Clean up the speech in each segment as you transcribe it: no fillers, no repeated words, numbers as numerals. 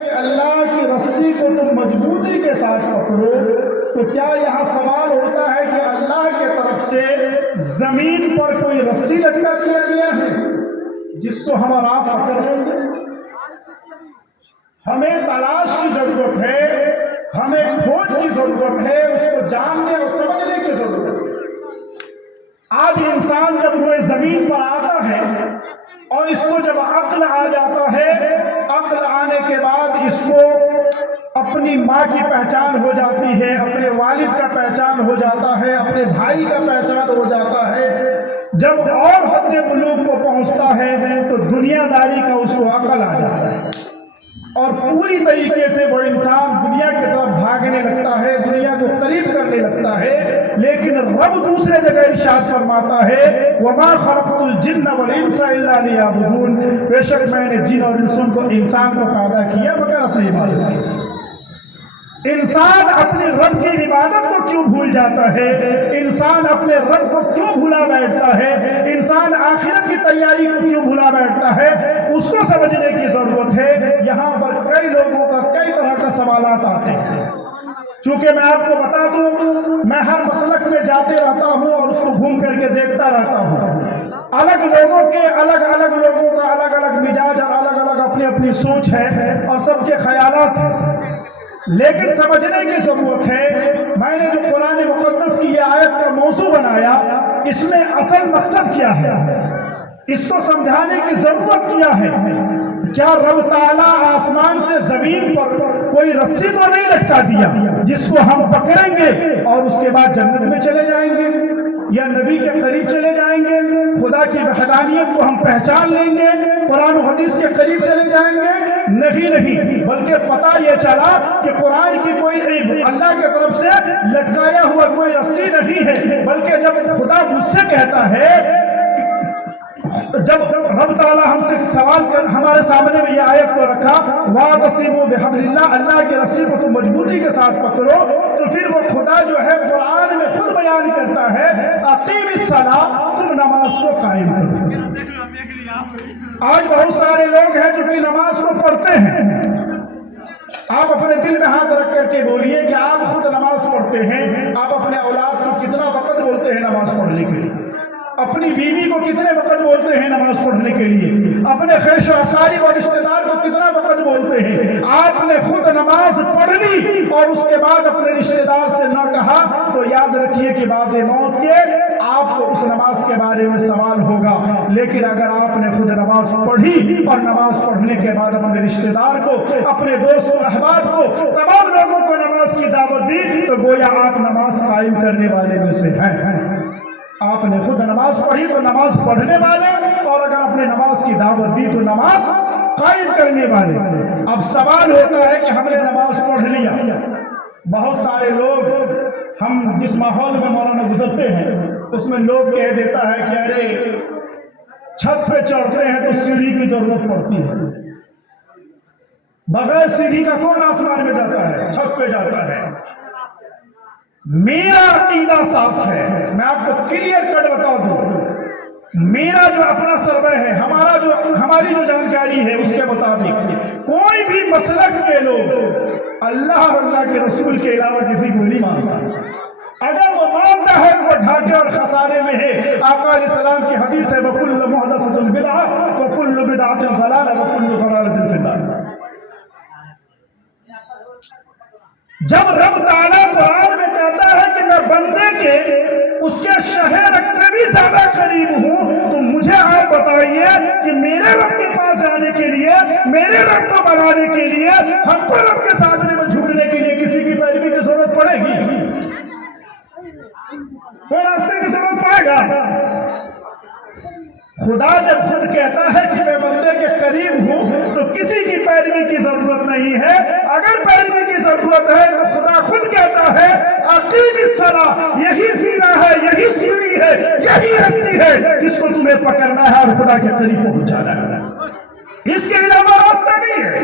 کہ اللہ کی رسی کو تم مضبوطی کے ساتھ پکڑو، تو کیا یہاں سوال ہوتا ہے کہ اللہ کے طرف سے زمین پر کوئی رسی لٹکا دیا گیا ہے جس کو ہم اور آپ پکڑ لیں گے؟ ہمیں تلاش کی ضرورت ہے، ہمیں کھوج کی ضرورت ہے، اس کو جاننے اور سمجھنے کی ضرورت ہے۔ آج انسان جب روئے زمین پر آتا ہے اور اس کو جب عقل آ جاتا ہے، عقل آنے کے بعد اس کو اپنی ماں کی پہچان ہو جاتی ہے، اپنے والد کا پہچان ہو جاتا ہے، اپنے بھائی کا پہچان ہو جاتا ہے۔ جب اور حد بلوغ کو پہنچتا ہے تو دنیا داری کا اس کو عقل آ جاتا ہے اور پوری طریقے سے وہ انسان دنیا کی طرف بھاگنے لگتا ہے، دنیا کو قریب کرنے لگتا ہے۔ لیکن رب دوسرے جگہ ارشاد فرماتا ہے وَمَا خَلَقْتُ الْجِنَّ وَالْإِنسَ إِلَّا لِيَعْبُدُونِ، بے شک میں نے جن اور انسان کو پیدا کیا مگر اپنی عبادت کی۔ انسان اپنے رب کی عبادت کو کیوں بھول جاتا ہے؟ انسان اپنے رب کو کیوں بھولا بیٹھتا ہے؟ انسان آخرت کی تیاری کو کیوں بھولا بیٹھتا ہے؟ اس کو سمجھنے کی ضرورت ہے۔ یہاں پر کئی لوگوں کا کئی طرح کا سوالات آتے ہیں۔ چونکہ میں آپ کو بتا دوں، میں ہر مسلک میں جاتے رہتا ہوں اور اس کو گھوم کر کے دیکھتا رہتا ہوں۔ الگ لوگوں کے الگ لوگوں کا الگ مزاج اور الگ اپنی اپنی سوچ ہے اور سب کے خیالات ہیں، لیکن سمجھنے کی ضرورت ہے۔ میں نے جو قرآن مقدس کی یہ آیت کا موضوع بنایا، اس میں اصل مقصد کیا ہے، اس کو سمجھانے کی ضرورت کیا ہے۔ کیا رب تعالیٰ آسمان سے زمین پر کوئی رسی تو نہیں لٹکا دیا جس کو ہم پکڑیں گے اور اس کے بعد جنت میں چلے جائیں گے یا نبی کے قریب چلے جائیں گے، خدا کی وحدانیت کو ہم پہچان لیں گے، قرآن و حدیث کے قریب چلے جائیں گے؟ نہیں، بلکہ پتہ یہ چلا کہ قرآن کی کوئی اللہ کی طرف سے لٹکایا ہوا کوئی رسی نہیں ہے، بلکہ جب خدا مجھ سے کہتا ہے، جب رب تعالیٰ ہم سے سوال کر ہمارے سامنے میں یہ آیت کو رکھا وَاعْتَصِمُوا بِحَبْلِ اللَّهِ، اللہ کی رسی کو تم مضبوطی کے ساتھ پکڑو، تو پھر وہ خدا جو ہے قرآن میں خود بیان کرتا ہے اقیم الصلاۃ، تم نماز کو قائم کرو۔ آج بہت سارے لوگ ہیں جو کہ نماز کو پڑھتے ہیں۔ آپ اپنے دل میں ہاتھ رکھ کر کے بولیے کہ آپ خود نماز پڑھتے ہیں، آپ اپنے اولاد کو کتنا وقت بولتے ہیں نماز پڑھنے کے لیے؟ اپنی بیوی کو کتنے وقت بولتے ہیں نماز پڑھنے کے لیے؟ اپنے خیش و اقارب اور رشتہ دار کو کتنا وقت بولتے ہیں؟ آپ نے خود نماز پڑھ لی اور اس کے بعد اپنے رشتہ دار سے نہ کہا تو یاد رکھیے کہ بعد موت کے آپ کو اس نماز کے بارے میں سوال ہوگا۔ لیکن اگر آپ نے خود نماز پڑھی اور نماز پڑھنے کے بعد اپنے رشتہ دار کو، اپنے دوست و احباب کو، تمام لوگوں کو نماز کی دعوت دی تو گویا آپ نماز قائم کرنے والے میں سے ہیں۔ آپ نے خود نماز پڑھی تو نماز پڑھنے والے، اور اگر اپنے نماز کی دعوت دی تو نماز قائم کرنے والے۔ اب سوال ہوتا ہے کہ ہم نے نماز پڑھ لیا، بہت سارے لوگ، ہم جس ماحول میں مولانا گزرتے ہیں اس میں لوگ کہہ دیتا ہے کہ ارے چھت پہ چڑھتے ہیں تو سیڑھی کی ضرورت پڑتی ہے، بغیر سیڑھی کا کون آسمان میں جاتا ہے، چھت پہ جاتا ہے۔ میرا عقیدہ صاف ہے، میں آپ کو کلیئر کٹ بتا دوں، میرا جو اپنا سروے ہے، ہماری جو جانکاری ہے اس کے مطابق کوئی بھی مسلک کے لوگ اللہ اور اللہ کے رسول کے علاوہ کسی کو نہیں مانتا۔ اگر وہ مانتا ہے تو وہ ڈھاکے اور خسارے میں ہے۔ آقا علیہ السلام کی حدیث ہے وَكُلُّ مُحْدَثَةٍ بِدْعَةٌ وَكُلُّ بِدْعَةٍ ضَلَالَةٌ وَكُلُّ ضَلَالَةٍ فِي النَّارِ۔ جب رب تعالیٰ قرآن میں کہتا ہے کہ میں بندے کے اس کے شہر سے بھی زیادہ قریب ہوں، تو مجھے آپ بتائیے کہ میرے رب کے پاس جانے کے لیے، میرے رب کو بنانے کے لیے، ہم کو رب کے سامنے میں جھکنے کے لیے کسی کی پیروی کی ضرورت پڑے گی؟ کوئی راستے کی ضرورت پڑے گا؟ خدا جب خود کہتا ہے کہ میں بندے کے قریب ہوں تو کسی کی پیروی کی ضرورت نہیں ہے۔ اگر پیروی کی ضرورت ہے تو خدا خود کہتا ہے اقیم الصلاۃ، یہی زینہ ہے، یہی سیڑھی ہے، یہی رسی ہے جس کو تمہیں پکڑنا ہے اور خدا کے قریب پہنچانا ہے، اس کے علاوہ راستہ نہیں ہے۔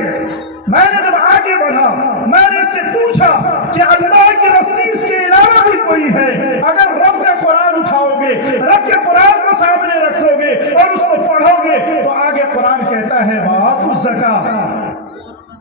میں نے جب آگے بڑھا، میں نے اس سے پوچھا کہ اللہ کی رسی اس کے علاوہ بھی کوئی ہے؟ اگر رب کا قرآن اٹھاؤ گے، رب کے قرآن کو سامنے رکھو گے اور اس کو پڑھو گے تو آگے قرآن کہتا ہے وَآتُوا الزَّکَاۃَ،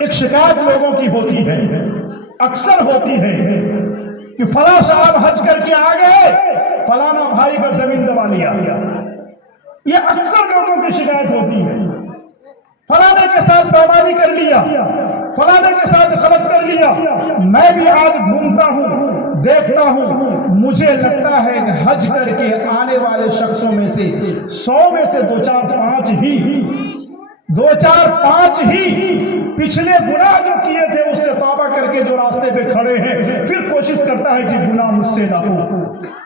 ایک شکایت لوگوں کی ہوتی ہے، اکثر ہوتی ہے کہ فلاں صاحب حج کر کے آ گئے، فلانا بھائی کا زمین دبا لیا. یہ اکثر لوگوں کی شکایت ہوتی ہے. فلانے کے ساتھ بیماری کر لیا، فلانے کے ساتھ غلط کر لیا. میں بھی آج گھومتا ہوں، دیکھتا ہوں، مجھے لگتا ہے کہ حج کر کے آنے والے شخصوں میں سے 100 میں سے 2-4-5 ہی پچھلے گناہ جو کیے تھے اس سے توبہ کر کے جو راستے پہ کھڑے ہیں، پھر کوشش کرتا ہے کہ گناہ مجھ سے نہ ہو،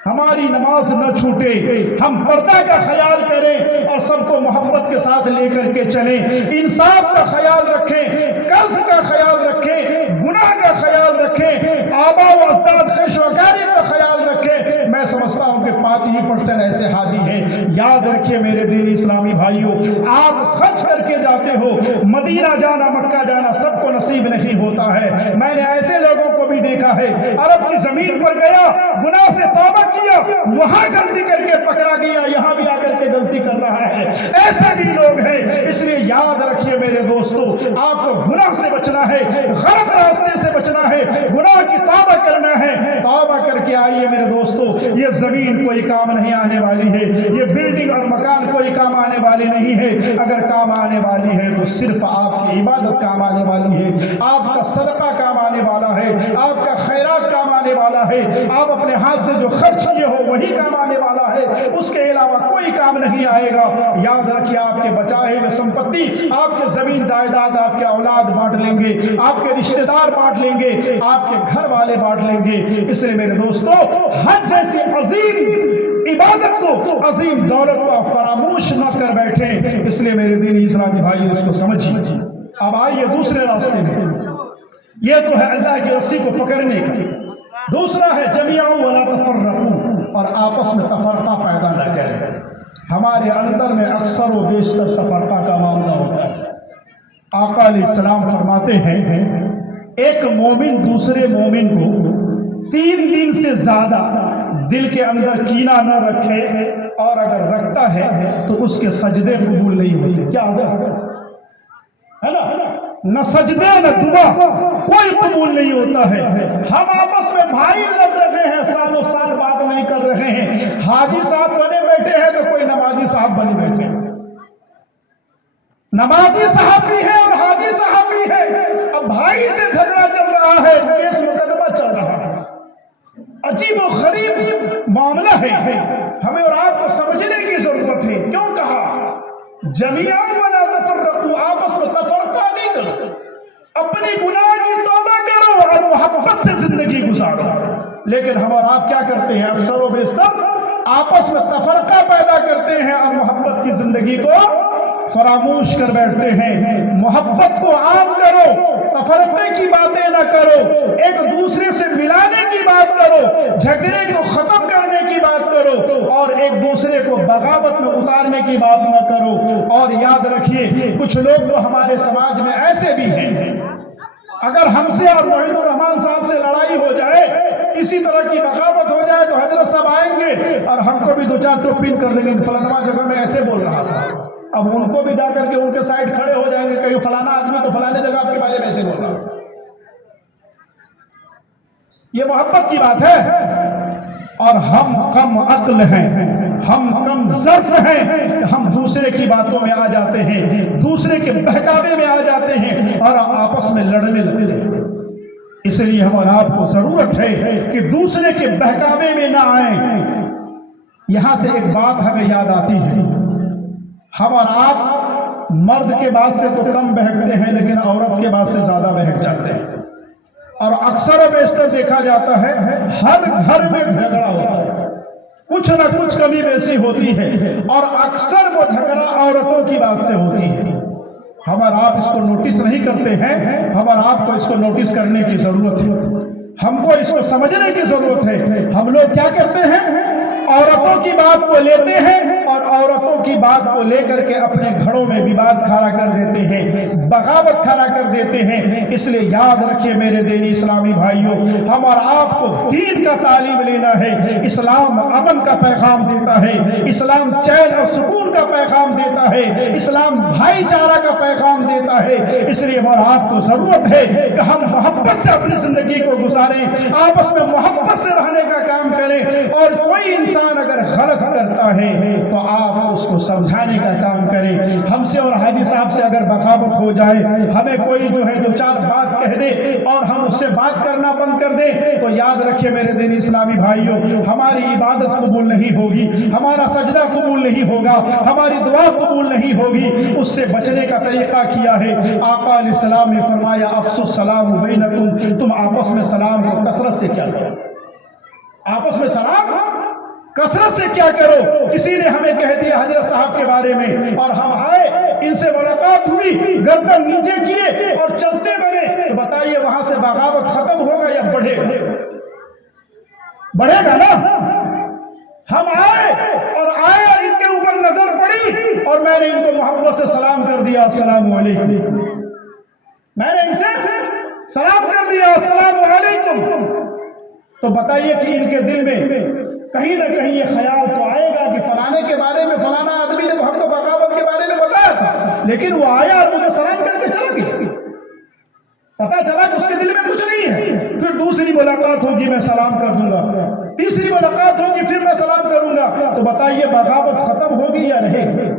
ہماری نماز نہ چھوٹے، ہم پردہ کا خیال کریں اور سب کو محبت کے ساتھ لے کر کے چلیں، انصاف کا خیال رکھیں، قرض کا خیال رکھیں، گناہ کا خیال رکھیں، آبا و اجداد خیش و گاری کا خیال رکھیں. میں سمجھتا ہوں کہ 5% ایسے حاجی ہیں. یاد رکھیے میرے دین اسلامی بھائیوں، آپ خرچ کر کے جاتے ہو، مدینہ جانا مکہ جانا سب کو نصیب نہیں ہوتا ہے. میں نے ایسے لوگوں کو بھی دیکھا ہے، عرب کی زمین پر گیا، گناہ سے توبہ کیا، وہاں غلطی کر کے پکڑا گیا، یہاں بھی آ کر کے غلطی کر رہا ہے. ایسے بھی لوگ ہیں. اس لیے یاد رکھیے میرے دوستو، آپ کو گناہ سے بچنا ہے، غلط راستے سے بچنا ہے، گناہ کی توبہ کرنا ہے. توبہ کر کے آئیے میرے دوستو. یہ زمین کوئی کام نہیں آنے والی ہے، یہ بلڈنگ اور مکان کوئی کام آنے والی نہیں ہے. اگر کام آنے والی ہے تو صرف آپ کی عبادت کام آنے والی ہے، آپ کا صدقہ کام آنے والا ہے، آپ کا خیرات کام آنے والا ہے، آپ اپنے ہاتھ سے جو خرچ کیے ہو وہی کام آنے والا ہے. اس کے علاوہ کوئی کام نہیں آئے گا. یاد رکھیے آپ کے بچائے ہوئے سمپتی، آپ کے زمین جائیداد آپ کے اولاد بانٹ لیں گے، آپ کے رشتہ دار بانٹ لیں گے، آپ کے گھر والے بانٹ لیں گے. اس لیے میرے دوستو، حج جیسی عظیم عبادت کو، عظیم دولت کو فراموش نہ کر بیٹھے. اس لیے میرے دین اسلامی بھائی اس کو سمجھیے. اب آئیے دوسرے راستے میں. یہ تو ہے اللہ کی رسی کو پکڑنے کا. دوسرا ہے جمیعوا ولا تفرقوا، اور آپس میں تفرقہ پیدا نہ کریں. ہمارے اندر میں اکثر و بیشتر تفرقہ کا معاملہ ہوتا ہے. آقا علیہ السلام فرماتے ہیں ایک مومن دوسرے مومن کو 3 دن سے زیادہ دل کے اندر کینہ نہ رکھے، اور اگر رکھتا ہے تو اس کے سجدے قبول نہیں ہوتے. کیا ہے نا؟ نہ سجدے نہ دعا کوئی قبول نہیں ہوتا ہے. ہم آپس میں بھائی لگ رہے ہیں، سالوں سال بات نہیں کر رہے ہیں. حاجی صاحب بنے بیٹھے ہیں تو کوئی نمازی صاحب بنے بیٹھے ہیں. نمازی صاحب بھی ہے اور حاجی صاحب بھی ہے. اب بھائی سے جھگڑا چل رہا ہے، کیس مقدمہ چل رہا ہے. عجیب و غریب معاملہ ہے. ہمیں اور آپ کو سمجھنے کی ضرورت ہے. کیوں کہا جمیعا ولا تفرقوا، آپس میں تفرقہ نہیں کرو، اپنی گناہ کی توبہ کرو اور محبت سے زندگی گزارو. لیکن ہم اور آپ کیا کرتے ہیں؟ اکثر و بیشتر آپس میں تفرقہ پیدا کرتے ہیں اور محبت کی زندگی کو فراموش کر بیٹھتے ہیں. محبت کو عام کرو، تفرقے کی باتیں نہ کرو، ایک دوسرے سے ملانے کی بات کرو، جھگڑے کو ختم کرنے کی بات کرو، اور ایک دوسرے کو بغاوت میں اتارنے کی بات نہ کرو. اور یاد رکھیے کچھ لوگ تو ہمارے سماج میں ایسے بھی ہیں، اگر ہم سے اور وحید الرحمان صاحب سے لڑائی ہو جائے، کسی طرح کی بغاوت ہو جائے تو حضرت صاحب آئیں گے اور ہم کو بھی 2-4 ٹوپین کر دیں گے، فلانواں جگہ میں ایسے بول رہا تھا. اب ان کو بھی جا کر کے ان کے سائڈ کھڑے ہو جائیں گے، کہیں فلانا آدمی تو فلانے جگہ آپ کے بارے میں ایسے بول رہا تھا. یہ محبت کی بات ہے. اور ہم کم عقل ہیں، ہم کم ظرف ہیں، ہم دوسرے کی باتوں میں آ جاتے ہیں، دوسرے کے بہکاوے میں آ جاتے ہیں اور آپس میں لڑنے لگتے ہیں. اس لیے ہم اور آپ کو ضرورت ہے کہ دوسرے کے بہکاوے میں نہ آئیں. یہاں سے ایک بات ہمیں یاد آتی ہے، ہم اور آپ مرد کے بعد سے تو کم بہکتے ہیں لیکن عورت کے بعد سے زیادہ بہک جاتے ہیں. اور اکثر و بیشتر دیکھا جاتا ہے ہر گھر میں جھگڑا ہوتا ہے، کچھ نہ کچھ کمی بیسی ہوتی ہے، اور اکثر وہ جھگڑا عورتوں کی بات سے ہوتی ہے. ہم اور آپ اس کو نوٹس نہیں کرتے ہیں. ہم اور آپ کو اس کو نوٹس کرنے کی ضرورت ہے، ہم کو اس کو سمجھنے کی ضرورت ہے. ہم لوگ کیا کرتے ہیں؟ عورتوں کی بات کو لیتے ہیں اور عورتوں کی بات کو لے کر کے اپنے گھروں میں وواد کھڑا کر دیتے ہیں، بغاوت کھڑا کر دیتے ہیں۔ اس لیے یاد رکھیے میرے دینی اسلامی بھائیوں، ہم اور آپ کو دین کا تعلیم لینا ہے۔ اسلام امن کا پیغام دیتا ہے، اسلام چین اور سکون کا پیغام دیتا ہے، اسلام بھائی چارہ کا پیغام دیتا ہے۔ اس لیے ہم اور آپ کو ضرورت ہے کہ ہم محبت سے اپنی زندگی کو گزاریں، آپس میں محبت سے رہنے کا کام کریں، اور کوئی انسان اگر غلط کرتا ہے تو آپ اس کو سمجھانے کا کام کریں۔ ہم سے اور حاجی صاحب سے اگر بغاوت ہو جائے، ہمیں کوئی جو ہے دو چار بات کہہ دے اور ہم اس سے بات کرنا بند کر دیں، تو یاد رکھیے میرے دینی اسلامی بھائیوں، ہماری عبادت قبول نہیں ہوگی، ہمارا سجدہ قبول نہیں ہوگا، ہماری دعا قبول نہیں ہوگی۔ اس سے بچنے کا طریقہ کیا ہے؟ آقا علیہ السلام نے فرمایا افشوا السلام بینکم، تم آپس میں سلام کو کثرت سے کیا کرو، آپس میں سلام کثرت سے کیا کرو۔ کسی نے ہمیں کہہ دیا حضرت صاحب کے بارے میں، اور ہم آئے، ان سے ملاقات ہوئی، گردن نیچے کیے اور چلتے بنے، تو بتائیے وہاں سے بغاوت ختم ہوگا یا بڑھے گا؟ بڑھے گا نا۔ ہم آئے اور ان کے اوپر نظر پڑی اور میں نے ان کو محبت سے سلام کر دیا السلام علیکم، میں نے ان سے سلام کر دیا السلام علیکم، تو بتائیے کہ ان کے دل میں کہیں نہ کہیں یہ خیال تو آئے گا کہ فلانے کے بارے میں فلانا آدمی نے ہم کو بغاوت کے بارے میں بتایا تھا، لیکن وہ آیا اور مجھے سلام کر کے چلا گیا، پتا چلا کہ اس کے دل میں کچھ نہیں ہے۔ پھر دوسری ملاقات ہوگی میں سلام کر دوں گا، تیسری ملاقات ہوگی پھر میں سلام کروں گا، تو بتائیے بغاوت ختم ہوگی یا نہیں؟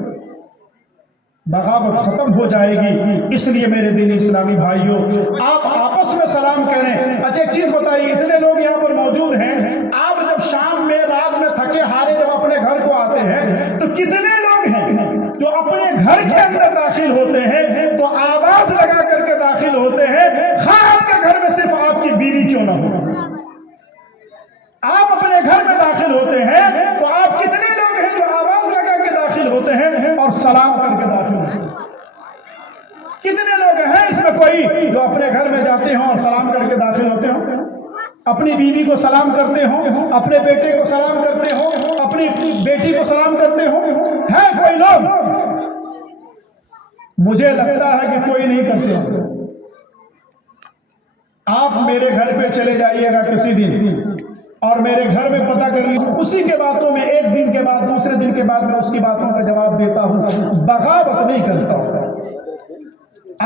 بغاوت ختم ہو جائے گی۔ اس لیے میرے دینی اسلامی بھائیوں، آپ آپس میں سلام کریں۔ اچھا ایک چیز بتائیے، اتنے لوگ یہاں پر موجود ہیں، آپ جب شام میں رات میں تھکے ہارے جب اپنے گھر کو آتے ہیں تو کتنے لوگ ہیں جو اپنے گھر کے اندر داخل ہوتے ہیں تو آواز لگا کر کے داخل ہوتے ہیں، خواہ آپ کے گھر میں صرف آپ کی بیوی کیوں نہ ہو، آپ اپنے گھر میں داخل ہوتے ہیں تو آپ کتنے لوگ ہیں جو آواز لگا کے داخل ہوتے ہیں اور سلام کر کے داخل ہوتے ہیں؟ کتنے لوگ ہیں اس میں کوئی جو اپنے گھر میں جاتے ہوں اور سلام کر کے داخل ہوتے ہوں، اپنی بیوی کو سلام کرتے ہوں، اپنے بیٹے کو سلام کرتے ہوں، اپنی بیٹی کو سلام کرتے ہوں؟ ہے کوئی لوگ؟ مجھے لگتا ہے کہ کوئی نہیں کرتے ہوں۔ آپ میرے گھر پہ چلے جائیے گا کسی دن اور میرے گھر میں پتہ کر لیجیے، اسی کے باتوں میں ایک دن کے بعد دوسرے دن کے بعد میں اس کی باتوں کا جواب دیتا ہوں، بغاوت نہیں کرتا ہوں۔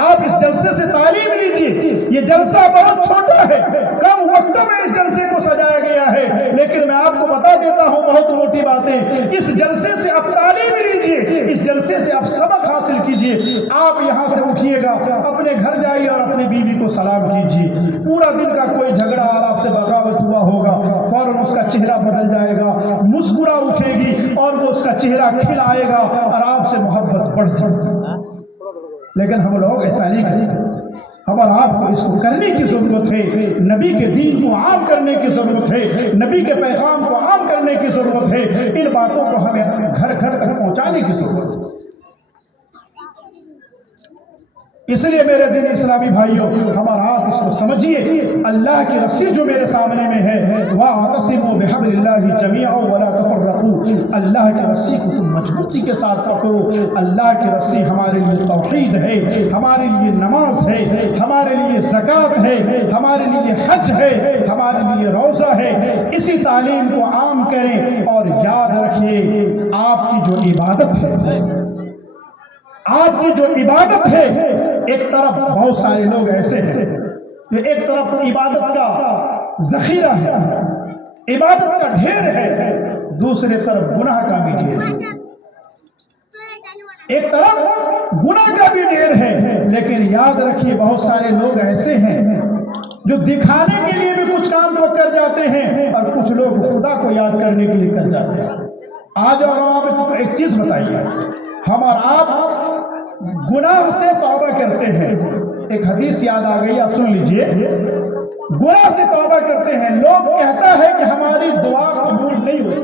آپ اس جلسے سے تعلیم لیجیے، یہ جلسہ بہت چھوٹا ہے، کم وقتوں میں اس جلسے کو سجایا گیا ہے، لیکن میں آپ کو بتا دیتا ہوں بہت موٹی باتیں۔ اس جلسے سے آپ تعلیم لیجیے، اس جلسے سے آپ سبق حاصل کیجیے۔ آپ یہاں سے اٹھیے گا، اپنے گھر جائیے اور اپنی بیوی کو سلام کیجیے، پورا دن کا کوئی جھگڑا آپ سے بغاوت ہوا ہوگا، فوراً اس کا چہرہ بدل جائے گا، مسکرا اٹھے گی اور وہ اس کا چہرہ کھل آئے گا اور آپ سے محبت بڑھ جائے گی۔ لیکن ہم لوگ ایسا نہیں کرتے، ہم اور آپ کو اس کو کرنے کی ضرورت ہے، نبی کے دین کو عام کرنے کی ضرورت ہے، نبی کے پیغام کو عام کرنے کی ضرورت ہے، ان باتوں کو ہمیں گھر گھر تک پہنچانے کی ضرورت ہے۔ اس لیے میرے دین اسلامی بھائیوں، ہمارا آپ اس کو سمجھیے، اللہ کی رسی جو میرے سامنے میں ہے، وَاعْتَصِمُوا بِحَبْلِ اللَّهِ جَمِيعًا وَلَا تَفَرَّقُوا، اللہ کی رسی کو تم مضبوطی کے ساتھ پکڑو۔ اللہ کی رسی ہمارے لیے توحید ہے، ہمارے لیے نماز ہے، ہمارے لیے زکوٰۃ ہے، ہمارے لیے حج ہے، ہمارے لیے روزہ ہے۔ اسی تعلیم کو عام کریں اور یاد رکھیے، آپ کی جو عبادت ہے، آپ کی جو عبادت ہے، ایک طرف بہت سارے لوگ ایسے ہیں کہ ایک طرف عبادت کا ذخیرہ ہے، عبادت کا ڈھیر ہے، دوسری طرف گناہ کا بھی ڈھیر ہے۔ ایک طرف گناہ کا بھی ڈھیر ہے، لیکن یاد رکھیے بہت سارے لوگ ایسے ہیں جو دکھانے کے لیے بھی کچھ کام کو کر جاتے ہیں اور کچھ لوگ خدا کو یاد کرنے کے لیے کر جاتے ہیں۔ آج اور آپ ایک چیز بتائیے، ہم اور آپ گناہ سے توبہ کرتے ہیں، ایک حدیث یاد آ گئی، آپ سن لیجئے، گناہ سے توبہ کرتے ہیں، لوگ کہتا ہے کہ ہماری دعا قبول نہیں ہوتی،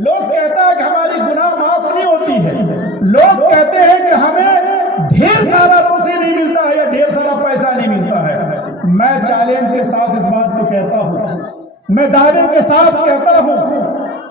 لوگ کہتا ہے کہ ہماری گناہ معاف نہیں ہوتی ہے، لوگ کہتے ہیں کہ ہمیں ڈھیر سارا روزی نہیں ملتا ہے یا ڈھیر سارا پیسہ نہیں ملتا ہے۔ میں چیلنج کے ساتھ اس بات کو کہتا ہوں، میں دعوے کے ساتھ کہتا ہوں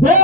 2